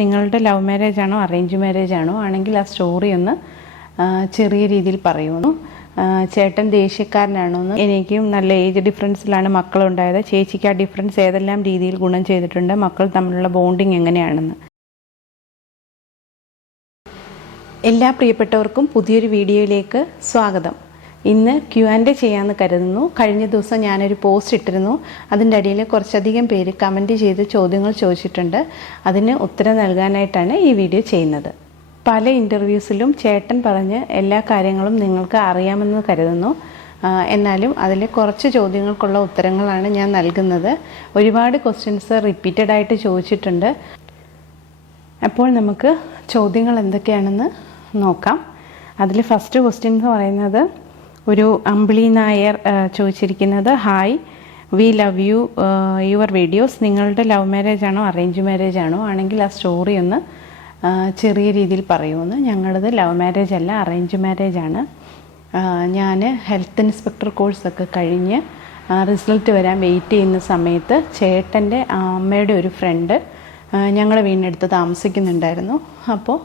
നിങ്ങളുടെ love marriage ആണോ arrange marriage ആണോ ആണെങ്കിൽ ആ സ്റ്റോറി ഒന്ന് ചെറിയ രീതിയിൽ പറയുന്നു. ചേട്ടൻ ദേഷ്യക്കാരനാണോ എന്ന് എനിക്കും നല്ല ഏജ് ഡിഫറൻസിലാണ് മക്കളുണ്ടായത്. ചേച്ചിക്ക് ആ ഡിഫറൻസ് ഏതെല്ലാം രീതിയിൽ ഗുണം ചെയ്തിട്ടുണ്ട് മക്കൾ തമ്മിലുള്ള ബോണ്ടിങ് എങ്ങനെയാണെന്ന്. എല്ലാ പ്രിയപ്പെട്ടവർക്കും പുതിയൊരു വീഡിയോയിലേക്ക് സ്വാഗതം. ഇന്ന് ക്യു ആൻഡ് ചെയ്യാമെന്ന് കരുതുന്നു. കഴിഞ്ഞ ദിവസം ഞാനൊരു പോസ്റ്റ് ഇട്ടിരുന്നു. അതിന്റെ അടിയിൽ കുറച്ചധികം പേര് കമന്റ് ചെയ്ത് ചോദ്യങ്ങൾ ചോദിച്ചിട്ടുണ്ട്. അതിന് ഉത്തരം നൽകാനായിട്ടാണ് ഈ വീഡിയോ ചെയ്യുന്നത്. പല ഇന്റർവ്യൂസിലും ചേട്ടൻ പറഞ്ഞ് എല്ലാ കാര്യങ്ങളും നിങ്ങൾക്ക് അറിയാമെന്ന് കരുതുന്നു. എന്നാലും അതിൽ കുറച്ച് ചോദ്യങ്ങൾക്കുള്ള ഉത്തരങ്ങളാണ് ഞാൻ നൽകുന്നത്. ഒരുപാട് ക്വസ്റ്റ്യൻസ് റിപ്പീറ്റഡ് ആയിട്ട് ചോദിച്ചിട്ടുണ്ട്. അപ്പോൾ നമുക്ക് ചോദ്യങ്ങൾ എന്തൊക്കെയാണെന്ന് നോക്കാം. അതിൽ ഫസ്റ്റ് ക്വസ്റ്റ്യൻ എന്ന് പറയുന്നത് ഒരു അമ്പിളി നായർ ചോദിച്ചിരിക്കുന്നത് hi we love you your videos നിങ്ങളുടെ ലവ് മാരേജ് ആണോ അറേഞ്ച് മാരേജ് ആണോ? ആണെങ്കിൽ ആ സ്റ്റോറി ഒന്ന് ചെറിയ രീതിയിൽ പറയുമെന്ന് ഞങ്ങളത് ലവ് മാരേജ് അല്ല അറേഞ്ച് മാരേജ് ആണ്. ഞാൻ ഹെൽത്ത് ഇൻസ്പെക്ടർ കോഴ്സൊക്കെ കഴിഞ്ഞ് റിസൾട്ട് വരാൻ വെയിറ്റ് ചെയ്യുന്ന സമയത്ത് ചേട്ടന്റെ അമ്മയുടെ ഒരു ഫ്രണ്ട് ഞങ്ങളുടെ വീടിനടുത്ത് താമസിക്കുന്നുണ്ടായിരുന്നു. അപ്പോൾ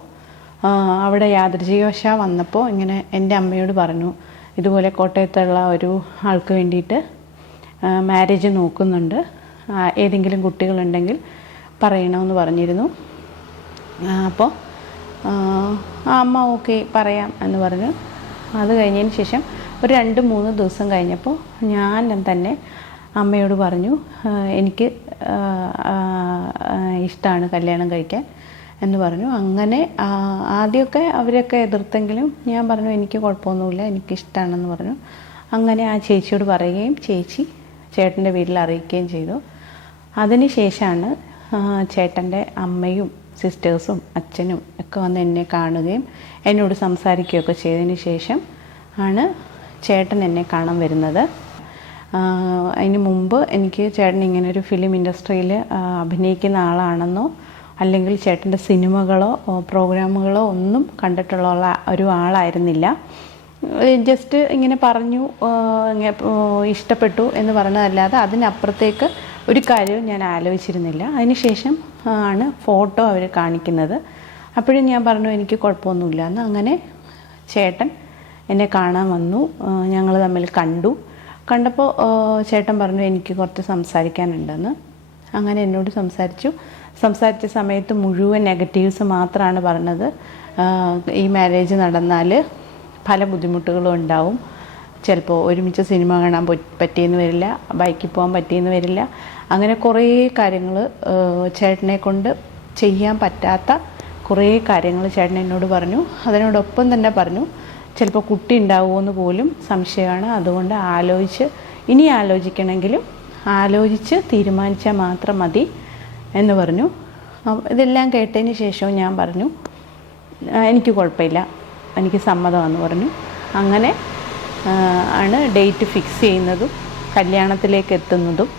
അവിടെ യാദൃശികവശ വന്നപ്പോൾ ഇങ്ങനെ എന്റെ അമ്മയോട് പറഞ്ഞു ഇതുപോലെ കോട്ടയത്തുള്ള ഒരു ആൾക്ക് വേണ്ടിയിട്ട് മാരേജ് നോക്കുന്നുണ്ട്. ഏതെങ്കിലും കുട്ടികളുണ്ടെങ്കിൽ പറയണമെന്ന് പറഞ്ഞിരുന്നു. അപ്പോൾ അമ്മ ഓക്കെ പറയാം എന്ന് പറഞ്ഞു. അത് കഴിഞ്ഞതിന് ശേഷം ഒരു രണ്ട് മൂന്ന് ദിവസം കഴിഞ്ഞപ്പോൾ ഞാൻ തന്നെ അമ്മയോട് പറഞ്ഞു എനിക്ക് ഇഷ്ടമാണ് കല്യാണം കഴിക്കാൻ. എന്ന് പറഞ്ഞു. അങ്ങനെ ആദ്യമൊക്കെ അവരൊക്കെ എതിർത്തെങ്കിലും ഞാൻ പറഞ്ഞു എനിക്ക് കുഴപ്പമൊന്നുമില്ല എനിക്കിഷ്ടമാണെന്ന് പറഞ്ഞു. അങ്ങനെ ആ ചേച്ചിയോട് പറയുകയും ചേച്ചി ചേട്ടന്റെ വീട്ടിൽ അറിയിക്കുകയും ചെയ്തു. അതിന് ശേഷമാണ് ചേട്ടന്റെ അമ്മയും സിസ്റ്റേഴ്സും അച്ഛനും ഒക്കെ വന്ന് എന്നെ കാണുകയും എന്നോട് സംസാരിക്കുകയൊക്കെ ചെയ്തതിന് ശേഷം ആണ് ചേട്ടൻ എന്നെ കാണാൻ വരുന്നത്. അതിന് മുമ്പ് എനിക്ക് ചേട്ടൻ ഇങ്ങനെ ഒരു ഫിലിം ഇൻഡസ്ട്രിയിൽ അഭിനയിക്കുന്ന ആളാണെന്നോ അല്ലെങ്കിൽ ചേട്ടന്റെ സിനിമകളോ പ്രോഗ്രാമുകളോ ഒന്നും കണ്ടിട്ടുള്ള ഒരു ആളായിരുന്നില്ല. ജസ്റ്റ് ഇങ്ങനെ പറഞ്ഞു ഇഷ്ടപ്പെട്ടു എന്ന് പറഞ്ഞതല്ലാതെ അതിനപ്പുറത്തേക്ക് ഒരു കാര്യവും ഞാൻ ആലോചിച്ചിരുന്നില്ല. അതിനുശേഷം ആണ് ഫോട്ടോ അവർ കാണിക്കുന്നത്. അപ്പോഴും ഞാൻ പറഞ്ഞു എനിക്ക് കുഴപ്പമൊന്നുമില്ല. എന്ന് അങ്ങനെ ചേട്ടൻ എന്നെ കാണാൻ വന്നു. ഞങ്ങൾ തമ്മിൽ കണ്ടു. കണ്ടപ്പോൾ ചേട്ടൻ പറഞ്ഞു എനിക്ക് കുറച്ച് സംസാരിക്കാനുണ്ടെന്ന്. അങ്ങനെ എന്നോട് സംസാരിച്ചു. സംസാരിച്ച സമയത്ത് മുഴുവൻ നെഗറ്റീവ്സ് മാത്രമാണ് പറഞ്ഞത്. ഈ മാരേജ് നടന്നാൽ പല ബുദ്ധിമുട്ടുകളും ഉണ്ടാവും. ചിലപ്പോൾ ഒരുമിച്ച് സിനിമ കാണാൻ പറ്റിയെന്ന് വരില്ല ബൈക്കിൽ പോകാൻ പറ്റിയെന്ന് വരില്ല. അങ്ങനെ കുറേ കാര്യങ്ങൾ ചേട്ടനെ കൊണ്ട് ചെയ്യാൻ പറ്റാത്ത കുറേ കാര്യങ്ങൾ ചേട്ടൻ എന്നോട് പറഞ്ഞു. അതിനോടൊപ്പം തന്നെ പറഞ്ഞു ചിലപ്പോൾ കുട്ടി ഉണ്ടാവുമെന്ന് പോലും സംശയമാണ്. അതുകൊണ്ട് ആലോചിച്ച് ഇനി ആലോചിക്കണമെങ്കിലും ആലോചിച്ച് തീരുമാനിച്ചാൽ മാത്രം മതി. എന്ന് പറഞ്ഞു. ഇതെല്ലാം കേട്ടതിന് ശേഷവും ഞാൻ പറഞ്ഞു എനിക്ക് കുഴപ്പമില്ല എനിക്ക് സമ്മതമാണെന്ന് പറഞ്ഞു. അങ്ങനെ ആണ് ഡേറ്റ് ഫിക്സ് ചെയ്യുന്നതും കല്യാണത്തിലേക്ക് എത്തുന്നതും.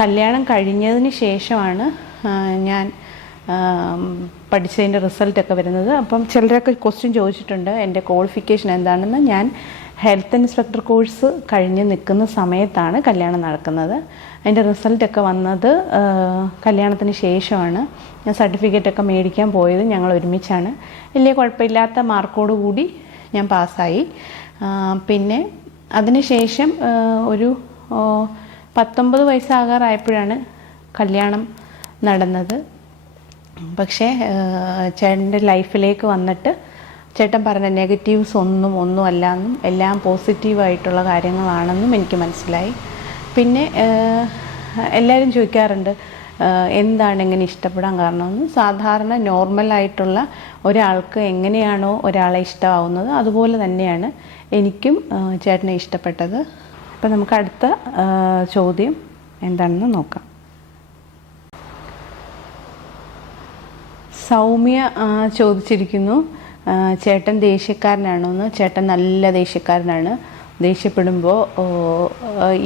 കല്യാണം കഴിഞ്ഞതിന് ശേഷമാണ് ഞാൻ പഠിച്ചതിന്റെ റിസൾട്ടൊക്കെ വരുന്നത്. അപ്പം ചിലരൊക്കെ ക്വസ്റ്റ്യൻ ചോദിച്ചിട്ടുണ്ട് എന്റെ ക്വാളിഫിക്കേഷൻ എന്താണെന്ന്? ഞാൻ ഹെൽത്ത് ഇൻസ്പെക്ടർ കോഴ്സ് കഴിഞ്ഞ് നിൽക്കുന്ന സമയത്താണ് കല്യാണം നടക്കുന്നത്. അതിന്റെ റിസൾട്ടൊക്കെ വന്നത് കല്യാണത്തിന് ശേഷമാണ്. ഞാൻ സർട്ടിഫിക്കറ്റൊക്കെ മേടിക്കാൻ പോയത് ഞങ്ങൾ ഒരുമിച്ചാണ്. വലിയ കുഴപ്പമില്ലാത്ത മാർക്കോട് കൂടി ഞാൻ പാസ്സായി. പിന്നെ അതിനുശേഷം ശേഷം ഒരു പത്തൊമ്പത് വയസ്സാകാറായപ്പോഴാണ് കല്യാണം നടന്നത്. പക്ഷേ ചേട്ടന്റെ ലൈഫിലേക്ക് വന്നിട്ട് ചേട്ടൻ പറഞ്ഞ നെഗറ്റീവ്സ് ഒന്നും ഒന്നും അല്ലാന്നും എല്ലാം പോസിറ്റീവായിട്ടുള്ള കാര്യങ്ങളാണെന്നും എനിക്ക് മനസ്സിലായി. പിന്നെ എല്ലാവരും ചോദിക്കാറുണ്ട് എന്താണ് എങ്ങനെ ഇഷ്ടപ്പെടാൻ കാരണമെന്ന് സാധാരണ നോർമലായിട്ടുള്ള ഒരാൾക്ക് എങ്ങനെയാണോ ഒരാളെ ഇഷ്ടമാവുന്നത് അതുപോലെ തന്നെയാണ് എനിക്കും ചേട്ടനെ ഇഷ്ടപ്പെട്ടത്. അപ്പം നമുക്ക് അടുത്ത ചോദ്യം എന്താണെന്ന് നോക്കാം. സൗമ്യ ചോദിച്ചിരിക്കുന്നു ചേട്ടൻ ദേഷ്യക്കാരനാണോ എന്ന് ചേട്ടൻ നല്ല ദേഷ്യക്കാരനാണ്. ദേഷ്യപ്പെടുമ്പോൾ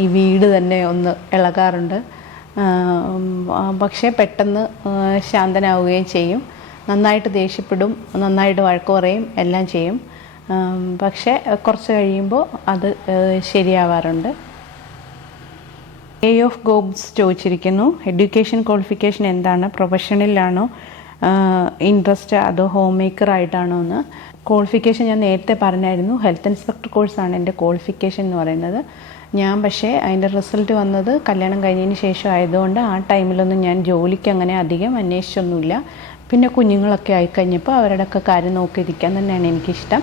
ഈ വീട് തന്നെ ഒന്ന് ഇളകാറുണ്ട്. പക്ഷേ പെട്ടെന്ന് ശാന്തനാവുകയും ചെയ്യും. നന്നായിട്ട് ദേഷ്യപ്പെടും നന്നായിട്ട് വഴക്ക് പറയും എല്ലാം ചെയ്യും. പക്ഷേ കുറച്ച് കഴിയുമ്പോൾ അത് ശരിയാവാറുണ്ട്. എ ഓഫ് ഗോബ്സ് ചോദിച്ചിരിക്കുന്നു. എഡ്യൂക്കേഷൻ ക്വാളിഫിക്കേഷൻ എന്താണ്? പ്രൊഫഷണലാണോ ഇൻട്രസ്റ്റ് അതോ ഹോം മേക്കർ ആയിട്ടാണോ എന്ന്. ക്വാളിഫിക്കേഷൻ ഞാൻ നേരത്തെ പറഞ്ഞായിരുന്നു. ഹെൽത്ത് ഇൻസ്പെക്ടർ കോഴ്സാണ് എന്റെ ക്വാളിഫിക്കേഷൻ എന്ന് പറയുന്നത്. ഞാൻ പക്ഷേ അതിന്റെ റിസൾട്ട് വന്നത് കല്യാണം കഴിഞ്ഞതിന് ശേഷം ആയതുകൊണ്ട് ആ ടൈമിലൊന്നും ഞാൻ ജോലിക്ക് അങ്ങനെ അധികം അന്വേഷിച്ചൊന്നുമില്ല. പിന്നെ കുഞ്ഞുങ്ങളൊക്കെ ആയിക്കഴിഞ്ഞപ്പോൾ അവരുടെയൊക്കെ കാര്യം നോക്കിയിരിക്കാൻ തന്നെയാണ് എനിക്കിഷ്ടം.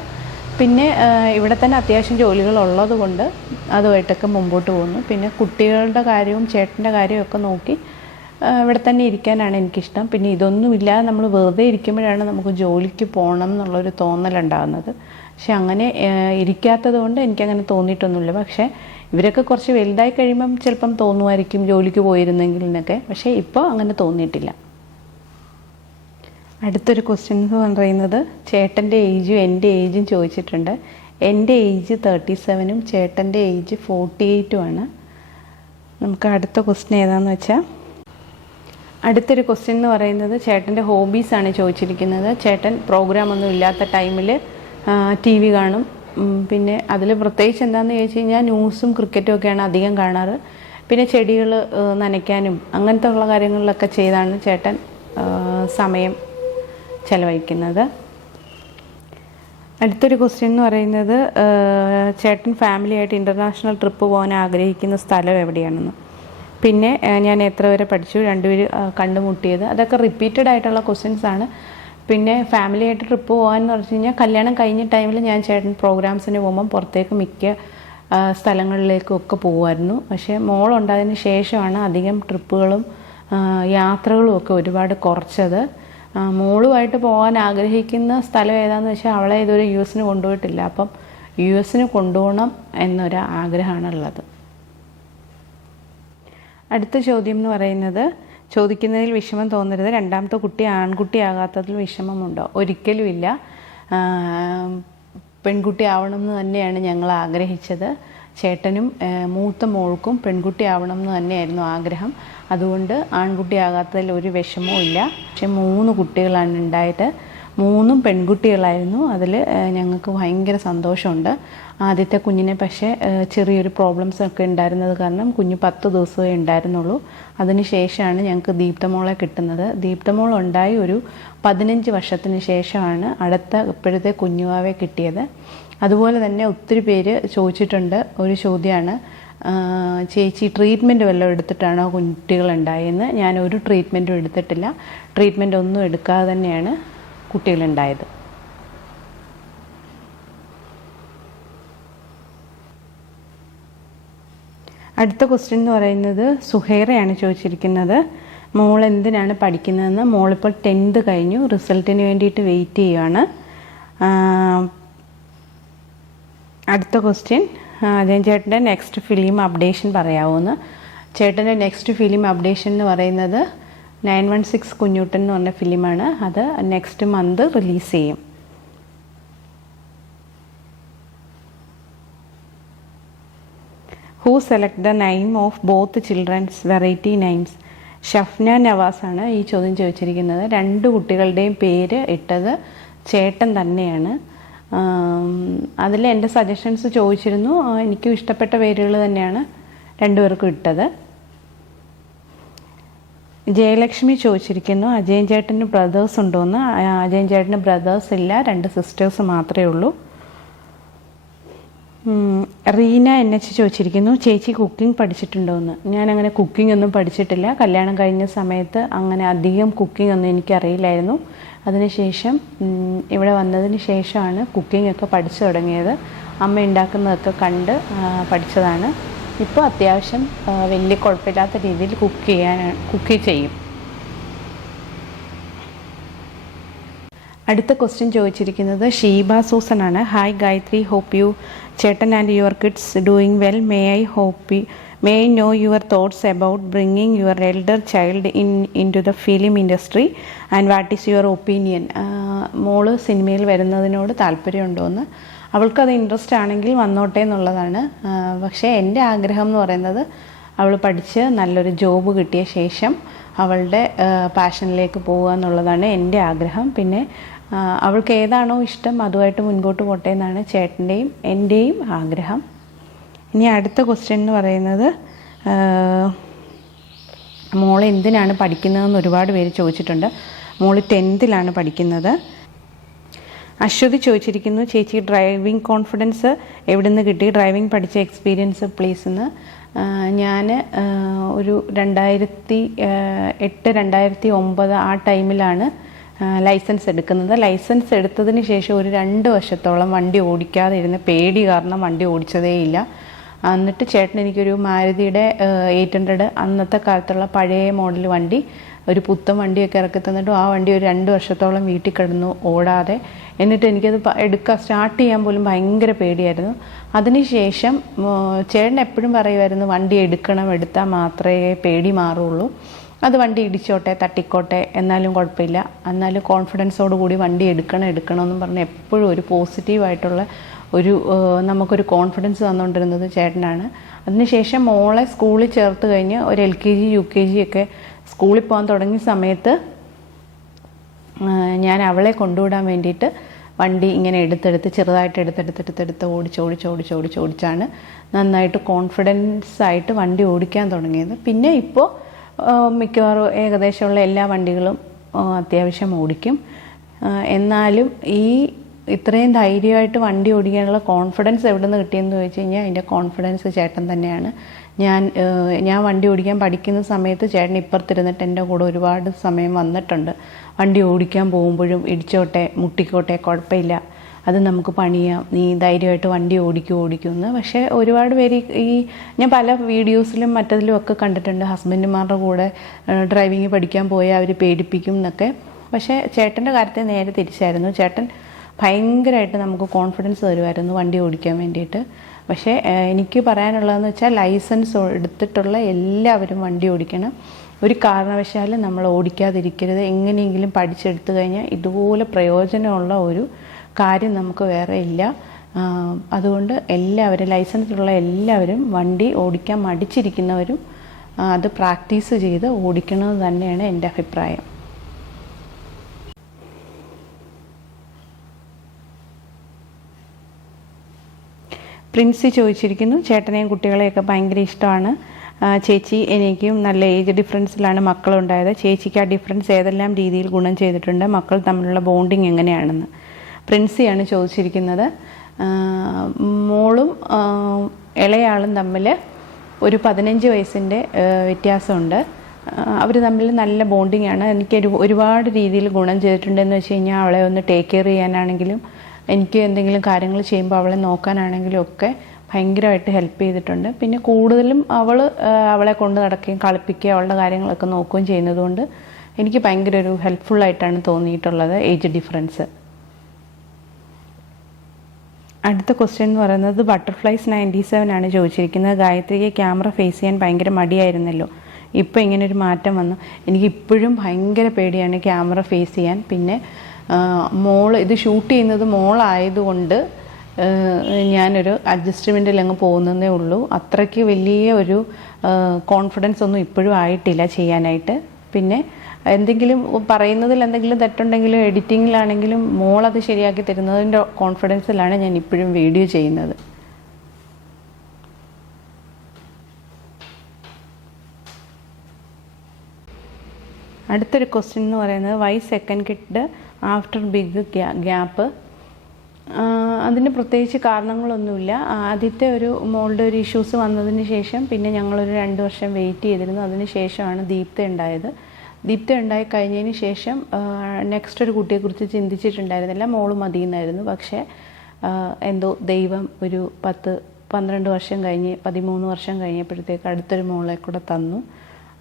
പിന്നെ ഇവിടെ തന്നെ അത്യാവശ്യം ജോലികൾ ഉള്ളത് കൊണ്ട് അതുമായിട്ടൊക്കെ മുമ്പോട്ട് പോകുന്നു. പിന്നെ കുട്ടികളുടെ കാര്യവും ചേട്ടന്റെ കാര്യവും ഒക്കെ നോക്കി ഇവിടെ തന്നെ ഇരിക്കാനാണ് എനിക്കിഷ്ടം. പിന്നെ ഇതൊന്നുമില്ലാതെ നമ്മൾ വെറുതെ ഇരിക്കുമ്പോഴാണ് നമുക്ക് ജോലിക്ക് പോകണം എന്നുള്ളൊരു തോന്നലുണ്ടാകുന്നത് പക്ഷെ അങ്ങനെ ഇരിക്കാത്തത് കൊണ്ട് എനിക്കങ്ങനെ തോന്നിയിട്ടൊന്നുമില്ല. പക്ഷേ ഇവരൊക്കെ കുറച്ച് വലുതായി കഴിയുമ്പം ചിലപ്പം തോന്നുമായിരിക്കും ജോലിക്ക് പോയിരുന്നെങ്കിൽ എന്നൊക്കെ പക്ഷേ ഇപ്പോൾ അങ്ങനെ തോന്നിയിട്ടില്ല. അടുത്തൊരു ക്വസ്റ്റ്യൻ എന്ന് പറയുന്നത് ചേട്ടന്റെ ഏജും എന്റെ ഏജും ചോദിച്ചിട്ടുണ്ട്. എന്റെ ഏജ് തേർട്ടി സെവനും ചേട്ടന്റെ ഏജ് ഫോർട്ടി എയ്റ്റും ആണ്. നമുക്ക് അടുത്ത ക്വസ്റ്റ്യൻ ഏതാണെന്ന് വെച്ചാൽ അടുത്തൊരു ക്വസ്റ്റ്യൻ എന്ന് പറയുന്നത് ചേട്ടന്റെ ഹോബീസാണ് ചോദിച്ചിരിക്കുന്നത്. ചേട്ടൻ പ്രോഗ്രാം ഒന്നും ഇല്ലാത്ത ടൈമിൽ ടി വി കാണും. പിന്നെ അതിൽ പ്രത്യേകിച്ച് എന്താണെന്ന് ചോദിച്ചു കഴിഞ്ഞാൽ ന്യൂസും ക്രിക്കറ്റും ഒക്കെയാണ് അധികം കാണാറ്. പിന്നെ ചെടികൾ നനയ്ക്കാനും അങ്ങനത്തെ ഉള്ള കാര്യങ്ങളിലൊക്കെ ചെയ്താണ് ചേട്ടൻ സമയം ചെലവഴിക്കുന്നത്. അടുത്തൊരു ക്വസ്റ്റ്യൻ എന്ന് പറയുന്നത് ചേട്ടൻ ഫാമിലിയായിട്ട് ഇന്റർനാഷണൽ ട്രിപ്പ് പോകാൻ ആഗ്രഹിക്കുന്ന സ്ഥലം എവിടെയാണെന്ന്. പിന്നെ ഞാൻ എത്ര വരെ പഠിച്ചു രണ്ടുപേര് കണ്ടുമുട്ടിയത്. അതൊക്കെ റിപ്പീറ്റഡ് ആയിട്ടുള്ള ക്വസ്റ്റ്യൻസ് ആണ്. പിന്നെ ഫാമിലിയായിട്ട് ട്രിപ്പ് പോകാമെന്ന് പറഞ്ഞു കഴിഞ്ഞാൽ കല്യാണം കഴിഞ്ഞ ടൈമിൽ ഞാൻ ചേട്ടൻ പ്രോഗ്രാംസിന് പോകുമ്പം പുറത്തേക്ക് മിക്ക സ്ഥലങ്ങളിലേക്കും ഒക്കെ പോകുമായിരുന്നു പക്ഷേ മോളുണ്ടായതിന് ശേഷമാണ് അധികം ട്രിപ്പുകളും യാത്രകളും ഒക്കെ ഒരുപാട് കുറച്ചത്. മോളുമായിട്ട് പോകാൻ ആഗ്രഹിക്കുന്ന സ്ഥലം ഏതാണെന്ന് വെച്ചാൽ അവളെ ഇതുവരെ യു എസിന് കൊണ്ടുപോയിട്ടില്ല. അപ്പം യു എസിന് കൊണ്ടുപോകണം എന്നൊരു ആഗ്രഹമാണ് ഉള്ളത് അടുത്ത ചോദ്യം എന്ന് പറയുന്നത് ചോദിക്കുന്നതിൽ വിഷമം തോന്നരുത്. രണ്ടാമത്തെ കുട്ടി ആൺകുട്ടിയാകാത്തതിൽ വിഷമമുണ്ടോ? ഒരിക്കലുമില്ല. പെൺകുട്ടി ആവണം എന്ന് തന്നെയാണ് ഞങ്ങൾ ആഗ്രഹിച്ചത്. ചേട്ടനും മൂത്ത മോൾക്കും പെൺകുട്ടി ആവണം എന്ന് തന്നെയായിരുന്നു ആഗ്രഹം. അതുകൊണ്ട് ആൺകുട്ടിയാകാത്തതിൽ ഒരു വിഷമവും ഇല്ല പക്ഷെ മൂന്ന് കുട്ടികളാണ് ഉണ്ടായത്. മൂന്നും പെൺകുട്ടികളായിരുന്നു. അതിൽ ഞങ്ങൾക്ക് ഭയങ്കര സന്തോഷമുണ്ട്. ആദ്യത്തെ കുഞ്ഞിനെ പക്ഷേ ചെറിയൊരു പ്രോബ്ലംസ് ഒക്കെ ഉണ്ടായിരുന്നത് കാരണം കുഞ്ഞ് പത്ത് ദിവസമേ ഉണ്ടായിരുന്നുള്ളൂ. അതിനുശേഷമാണ് ഞങ്ങൾക്ക് ദീപ്തമോളെ കിട്ടുന്നത്. ദീപ്തമോൾ ഉണ്ടായി ഒരു പതിനഞ്ച് വർഷത്തിന് ശേഷമാണ് അടുത്ത ഇപ്പോഴത്തെ കുഞ്ഞുവാവെ കിട്ടിയത്. അതുപോലെ തന്നെ ഒത്തിരി പേര് ചോദിച്ചിട്ടുണ്ട്. ഒരു ചോദ്യമാണ് ചേച്ചി ട്രീറ്റ്മെന്റ് വല്ലതും എടുത്തിട്ടാണോ കുട്ടികളുണ്ടായെന്ന് ഞാൻ ഒരു ട്രീറ്റ്മെന്റും എടുത്തിട്ടില്ല. ട്രീറ്റ്മെന്റ് ഒന്നും എടുക്കാതെ തന്നെയാണ് കുട്ടികളുണ്ടായത്. അടുത്ത ക്വസ്റ്റ്യൻ എന്ന് പറയുന്നത് സുഹൈറയാണ് ചോദിച്ചിരിക്കുന്നത്. മോൾ എന്തിനാണ് പഠിക്കുന്നതെന്ന്? മോളിപ്പോൾ ടെൻത്ത് കഴിഞ്ഞു. റിസൾട്ടിന് വേണ്ടിയിട്ട് വെയിറ്റ് ചെയ്യുകയാണ് അടുത്ത ക്വസ്റ്റ്യൻ അജയൻ ചേട്ടന്റെ നെക്സ്റ്റ് ഫിലിം അപ്ഡേഷൻ പറയാമോന്ന് ചേട്ടന്റെ നെക്സ്റ്റ് ഫിലിം അപ്ഡേഷൻ എന്ന് പറയുന്നത് നയൻ വൺ സിക്സ് കുഞ്ഞൂട്ടൻ എന്ന് പറഞ്ഞ ഫിലിമാണ്. അത് നെക്സ്റ്റ് മന്ത് റിലീസ് ചെയ്യും. Who select the name of both childrens variety names Shafna Navas ആണ് ഈ ചോദ്യം ചോദിച്ചിരിക്കുന്നത്. രണ്ട് കുട്ടികളുടെയും പേര് ഇട്ടത് ചേട്ടൻ തന്നെയാണ്. അതിൽ എന്റെ സജഷൻസ് ചോദിച്ചിരുന്നു. എനിക്കും ഇഷ്ടപ്പെട്ട പേരുകൾ തന്നെയാണ് രണ്ടുപേർക്കും ഇട്ടത്. ജയലക്ഷ്മി ചോദിച്ചിരിക്കുന്നു അജയൻ ചേട്ടന് ബ്രദേഴ്സ് ഉണ്ടോയെന്ന് അജയൻ ചേട്ടന് ബ്രദേഴ്സ് ഇല്ല രണ്ട് സിസ്റ്റേഴ്സ് മാത്രമേ ഉള്ളൂ. റീന എൻ എച്ച് ചോദിച്ചിരിക്കുന്നു ചേച്ചി കുക്കിംഗ് പഠിച്ചിട്ടുണ്ടോയെന്ന് ഞാൻ അങ്ങനെ കുക്കിംഗ് ഒന്നും പഠിച്ചിട്ടില്ല. കല്യാണം കഴിഞ്ഞ സമയത്ത് അങ്ങനെ അധികം കുക്കിംഗ് ഒന്നും എനിക്കറിയില്ലായിരുന്നു. അതിനുശേഷം ഇവിടെ വന്നതിന് ശേഷമാണ് കുക്കിംഗ് ഒക്കെ പഠിച്ചു തുടങ്ങിയത്. അമ്മ ഉണ്ടാക്കുന്നതൊക്കെ കണ്ട് പഠിച്ചതാണ്. ഇപ്പോൾ അത്യാവശ്യം വലിയ കുഴപ്പമില്ലാത്ത രീതിയിൽ കുക്ക് ചെയ്യാൻ കുക്ക് ചെയ്യും. അടുത്ത ക്വസ്റ്റ്യൻ ചോദിച്ചിരിക്കുന്നത് ഷീബ സൂസൻ ആണ്. ഹായ് ഗായത്രി ഹോപ്പ് യു ചേട്ടൻ and your kids doing well may I hope may I know your thoughts about bringing your elder child in in to the film industry and what is your opinion മോൾ സിനിമയിൽ വരുന്നതിനോട് താല്പര്യമുണ്ടോയെന്ന് അവൾക്കത് interest ആണെങ്കിൽ വന്നോട്ടെ എന്നുള്ളതാണ്. പക്ഷേ എന്റെ ആഗ്രഹം എന്ന് പറയുന്നത് അവൾ പഠിച്ച് നല്ലൊരു ജോബ് കിട്ടിയ ശേഷം അവളുടെ പാഷനിലേക്ക് പോവുക എന്നുള്ളതാണ് എന്റെ ആഗ്രഹം. പിന്നെ അവൾക്ക് ഏതാണോ ഇഷ്ടം അതുമായിട്ട് മുൻപോട്ട് പോട്ടെ എന്നാണ് ചേട്ടന്റെയും എന്റെയും ആഗ്രഹം. ഇനി അടുത്ത ക്വസ്റ്റ്യൻ എന്ന് പറയുന്നത് മോൾ എന്തിനാണ് പഠിക്കുന്നതെന്ന് ഒരുപാട് പേര് ചോദിച്ചിട്ടുണ്ട്. മോൾ ടെൻത്തിലാണ് പഠിക്കുന്നത്. അശ്വതി ചോദിച്ചിരിക്കുന്നു ചേച്ചി ഡ്രൈവിംഗ് കോൺഫിഡൻസ് എവിടെ നിന്ന് കിട്ടി? ഡ്രൈവിംഗ് പഠിച്ച എക്സ്പീരിയൻസ് പ്ലീസ് എന്ന് ഞാൻ ഒരു രണ്ടായിരത്തി എട്ട് രണ്ടായിരത്തി ഒമ്പത് ആ ടൈമിലാണ് ലൈസൻസ് എടുക്കുന്നത്. ലൈസൻസ് എടുത്തതിന് ശേഷം ഒരു രണ്ട് വർഷത്തോളം വണ്ടി ഓടിക്കാതെ ഇരുന്ന് പേടി കാരണം വണ്ടി ഓടിച്ചതേയില്ല. എന്നിട്ട് ചേട്ടൻ എനിക്കൊരു മാരുതിയുടെ എയ്റ്റ് ഹൺഡ്രഡ് അന്നത്തെ കാലത്തുള്ള പഴയ മോഡൽ വണ്ടി ഒരു പുത്തൻ വണ്ടിയൊക്കെ ഇറക്കി തന്നിട്ടും ആ വണ്ടി ഒരു രണ്ട് വർഷത്തോളം വീട്ടിൽ കിടന്നു ഓടാതെ എന്നിട്ട് എനിക്കത് എടുക്കാൻ സ്റ്റാർട്ട് ചെയ്യാൻ പോലും ഭയങ്കര പേടിയായിരുന്നു. അതിനുശേഷം ശേഷം ചേട്ടൻ എപ്പോഴും പറയുമായിരുന്നു വണ്ടി എടുക്കണം എടുത്താൽ മാത്രമേ പേടി മാറുള്ളൂ. അത് വണ്ടി ഇടിച്ചോട്ടെ തട്ടിക്കോട്ടെ എന്നാലും കുഴപ്പമില്ല. എന്നാലും കോൺഫിഡൻസോട് കൂടി വണ്ടി എടുക്കണം എടുക്കണം എന്നും പറഞ്ഞ് എപ്പോഴും ഒരു പോസിറ്റീവായിട്ടുള്ള ഒരു നമുക്കൊരു കോൺഫിഡൻസ് തന്നുകൊണ്ടിരുന്നത് ചേട്ടനാണ്. അതിനുശേഷം മോളെ സ്കൂളിൽ ചേർത്ത് കഴിഞ്ഞ് ഒരു L K G U K G ഒക്കെ സ്കൂളിൽ പോകാൻ തുടങ്ങിയ സമയത്ത് ഞാൻ അവളെ കൊണ്ടുവിടാൻ വേണ്ടിയിട്ട് വണ്ടി ഇങ്ങനെ എടുത്തെടുത്ത് ചെറുതായിട്ട് എടുത്തെടുത്തെടുത്തെടുത്ത് ഓടിച്ച് ഓടിച്ച് ഓടിച്ച് ഓടിച്ച് ഓടിച്ചാണ് നന്നായിട്ട് കോൺഫിഡൻസ് ആയിട്ട് വണ്ടി ഓടിക്കാൻ തുടങ്ങിയത്. പിന്നെ ഇപ്പോൾ മിക്കവാറും ഏകദേശമുള്ള എല്ലാ വണ്ടികളും അത്യാവശ്യം ഓടിക്കും. എന്നാലും ഈ ഇത്രയും ധൈര്യമായിട്ട് വണ്ടി ഓടിക്കാനുള്ള കോൺഫിഡൻസ് എവിടെ നിന്ന് കിട്ടിയെന്ന് ചോദിച്ചു കഴിഞ്ഞാൽ അതിന്റെ കോൺഫിഡൻസ് ചേട്ടൻ തന്നെയാണ്. ഞാൻ ഞാൻ വണ്ടി ഓടിക്കാൻ പഠിക്കുന്ന സമയത്ത് ചേട്ടൻ ഇപ്പുറത്തിരുന്നിട്ട് എന്റെ കൂടെ ഒരുപാട് സമയം വന്നിട്ടുണ്ട്. വണ്ടി ഓടിക്കാൻ പോകുമ്പോഴും ഇടിച്ചോട്ടെ മുട്ടിക്കോട്ടെ കുഴപ്പമില്ല. അത് നമുക്ക് പണിയാം. നീ ധൈര്യമായിട്ട് വണ്ടി ഓടിക്കും ഓടിക്കുമെന്ന് പക്ഷേ ഒരുപാട് പേര് ഈ ഞാൻ പല വീഡിയോസിലും മറ്റതിലും ഒക്കെ കണ്ടിട്ടുണ്ട്. ഹസ്ബൻഡുമാരുടെ കൂടെ ഡ്രൈവിംഗ് പഠിക്കാൻ പോയാൽ അവർ പേടിപ്പിക്കും എന്നൊക്കെ. പക്ഷേ ചേട്ടന്റെ കാര്യത്തിൽ നേരെ തിരിച്ചായിരുന്നു. ചേട്ടൻ ഭയങ്കരമായിട്ട് നമുക്ക് കോൺഫിഡൻസ് തരുമായിരുന്നു വണ്ടി ഓടിക്കാൻ വേണ്ടിയിട്ട്. പക്ഷേ എനിക്ക് പറയാനുള്ളതെന്ന് വെച്ചാൽ ലൈസൻസ് എടുത്തിട്ടുള്ള എല്ലാവരും വണ്ടി ഓടിക്കണം. ഒരു കാരണവശാലും നമ്മൾ ഓടിക്കാതിരിക്കരുത്. എങ്ങനെയെങ്കിലും പഠിച്ചെടുത്തു കഴിഞ്ഞാൽ ഇതുപോലെ പ്രയോജനമുള്ള ഒരു കാര്യം നമുക്ക് വേറെ ഇല്ല. അതുകൊണ്ട് എല്ലാവരും ലൈസൻസ് ഉള്ള എല്ലാവരും വണ്ടി ഓടിക്കാൻ മടിച്ചിരിക്കുന്നവരും അത് പ്രാക്ടീസ് ചെയ്ത് ഓടിക്കണമെന്ന് തന്നെയാണ് എന്റെ അഭിപ്രായം. പ്രിൻസി ചോദിച്ചിരിക്കുന്നു. ചേട്ടനെയും കുട്ടികളെയൊക്കെ ഭയങ്കര ഇഷ്ടമാണ്. ചേച്ചി എനിക്കും നല്ല ഏജ് ഡിഫറൻസിലാണ് മക്കളുണ്ടായത്. ചേച്ചിക്ക് ആ ഡിഫറൻസ് ഏതെല്ലാം രീതിയിൽ ഗുണം ചെയ്തിട്ടുണ്ട് മക്കൾ തമ്മിലുള്ള ബോണ്ടിങ് എങ്ങനെയാണെന്ന് പ്രിൻസിയാണ് ചോദിച്ചിരിക്കുന്നത്. മോളും ഇളയാളും തമ്മിൽ ഒരു പതിനഞ്ച് വയസ്സിന്റെ വ്യത്യാസമുണ്ട്. അവർ തമ്മിൽ നല്ല ബോണ്ടിങ് ആണ്. എനിക്കൊരു ഒരുപാട് രീതിയിൽ ഗുണം ചെയ്തിട്ടുണ്ടെന്ന് വെച്ച് കഴിഞ്ഞാൽ അവളെ ഒന്ന് ടേക്ക് കെയർ ചെയ്യാനാണെങ്കിലും എനിക്ക് എന്തെങ്കിലും കാര്യങ്ങൾ ചെയ്യുമ്പോൾ അവളെ നോക്കാനാണെങ്കിലും ഒക്കെ ഭയങ്കരമായിട്ട് ഹെൽപ്പ് ചെയ്തിട്ടുണ്ട്. പിന്നെ കൂടുതലും അവൾ അവളെ കൊണ്ട് നടക്കുകയും കളിപ്പിക്കുകയും അവളുടെ കാര്യങ്ങളൊക്കെ നോക്കുകയും ചെയ്യുന്നതുകൊണ്ട് എനിക്ക് ഭയങ്കര ഒരു ഹെൽപ്ഫുള്ളായിട്ടാണ് തോന്നിയിട്ടുള്ളത് ഏജ് ഡിഫറൻസ് അടുത്ത ക്വസ്റ്റ്യൻ എന്ന് പറയുന്നത് ബട്ടർഫ്ലൈസ് നയന്റി സെവൻ ആണ് ചോദിച്ചിരിക്കുന്നത്. ഗായത്രിക്ക് ക്യാമറ ഫേസ് ചെയ്യാൻ ഭയങ്കര മടിയായിരുന്നല്ലോ. ഇപ്പോൾ ഇങ്ങനെ ഒരു മാറ്റം വന്നു. എനിക്ക് ഇപ്പോഴും ഭയങ്കര പേടിയാണ് ക്യാമറ ഫേസ് ചെയ്യാൻ. പിന്നെ മോൾ ഇത് ഷൂട്ട് ചെയ്യുന്നത് മോളായതുകൊണ്ട് ഞാനൊരു അഡ്ജസ്റ്റ്മെന്റിൽ അങ്ങ് പോകുന്നതേ ഉള്ളൂ. അത്രയ്ക്ക് വലിയ ഒരു കോൺഫിഡൻസ് ഒന്നും ഇപ്പോഴും ആയിട്ടില്ല ചെയ്യാനായിട്ട്. പിന്നെ എന്തെങ്കിലും പറയുന്നതിൽ എന്തെങ്കിലും തെറ്റുണ്ടെങ്കിലും എഡിറ്റിങ്ങിലാണെങ്കിലും അത് ശരിയാക്കി തരുന്നതിന്റെ കോൺഫിഡൻസിലാണ് ഞാൻ ഇപ്പോഴും വീഡിയോ ചെയ്യുന്നത്. അടുത്തൊരു ക്വസ്റ്റ്യൻ എന്ന് പറയുന്നത് why second kid after big gap അതിന് പ്രത്യേകിച്ച് കാരണങ്ങളൊന്നുമില്ല. ആദ്യത്തെ ഒരു മോളുടെ ഒരു ഇഷ്യൂസ് വന്നതിന് ശേഷം പിന്നെ ഞങ്ങളൊരു രണ്ട് വർഷം വെയിറ്റ് ചെയ്തിരുന്നു. അതിന് ശേഷമാണ് ദീപ്ത ഉണ്ടായത്. ദീപ്ത ഉണ്ടായി കഴിഞ്ഞതിന് ശേഷം നെക്സ്റ്റ് ഒരു കുട്ടിയെക്കുറിച്ച് ചിന്തിച്ചിട്ടുണ്ടായിരുന്നില്ല. മോൾ മതിയെന്നായിരുന്നു. പക്ഷേ എന്തോ ദൈവം ഒരു പത്ത് പന്ത്രണ്ട് വർഷം കഴിഞ്ഞ് പതിമൂന്ന് വർഷം കഴിഞ്ഞപ്പോഴത്തേക്ക് അടുത്തൊരു മോളെ കൂടെ തന്നു.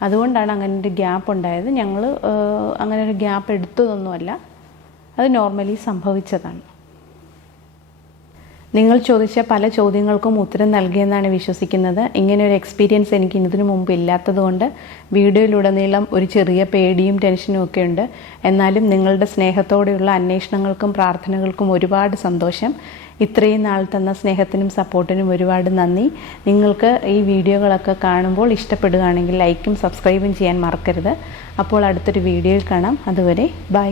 അതുകൊണ്ടാണ് അങ്ങനെ ഒരു ഗ്യാപ്പ് ഉണ്ടായത്. ഞങ്ങൾ അങ്ങനെ ഒരു ഗ്യാപ്പ് എടുത്തതൊന്നുമല്ല. അത് നോർമലി സംഭവിച്ചതാണ്. നിങ്ങൾ ചോദിച്ച പല ചോദ്യങ്ങൾക്കും ഉത്തരം നൽകിയെന്നാണ് വിശ്വസിക്കുന്നത്. ഇങ്ങനെ ഒരു എക്സ്പീരിയൻസ് എനിക്ക് ഇതിനു മുമ്പ് ഇല്ലാത്തതുകൊണ്ട് വീഡിയോയിലുടനീളം ഒരു ചെറിയ പേടിയും ടെൻഷനും ഒക്കെ ഉണ്ട്. എന്നാലും നിങ്ങളുടെ സ്നേഹത്തോടെയുള്ള അന്വേഷണങ്ങൾക്കും പ്രാർത്ഥനകൾക്കും ഒരുപാട് സന്തോഷം. ഇത്രയും നാൾ തന്ന സ്നേഹത്തിനും സപ്പോർട്ടിനും ഒരുപാട് നന്ദി. നിങ്ങൾക്ക് ഈ വീഡിയോകളൊക്കെ കാണുമ്പോൾ ഇഷ്ടപ്പെടുകയാണെങ്കിൽ ലൈക്കും സബ്സ്ക്രൈബും ചെയ്യാൻ മറക്കരുത്. അപ്പോൾ അടുത്തൊരു വീഡിയോയിൽ കാണാം. അതുവരെ ബൈ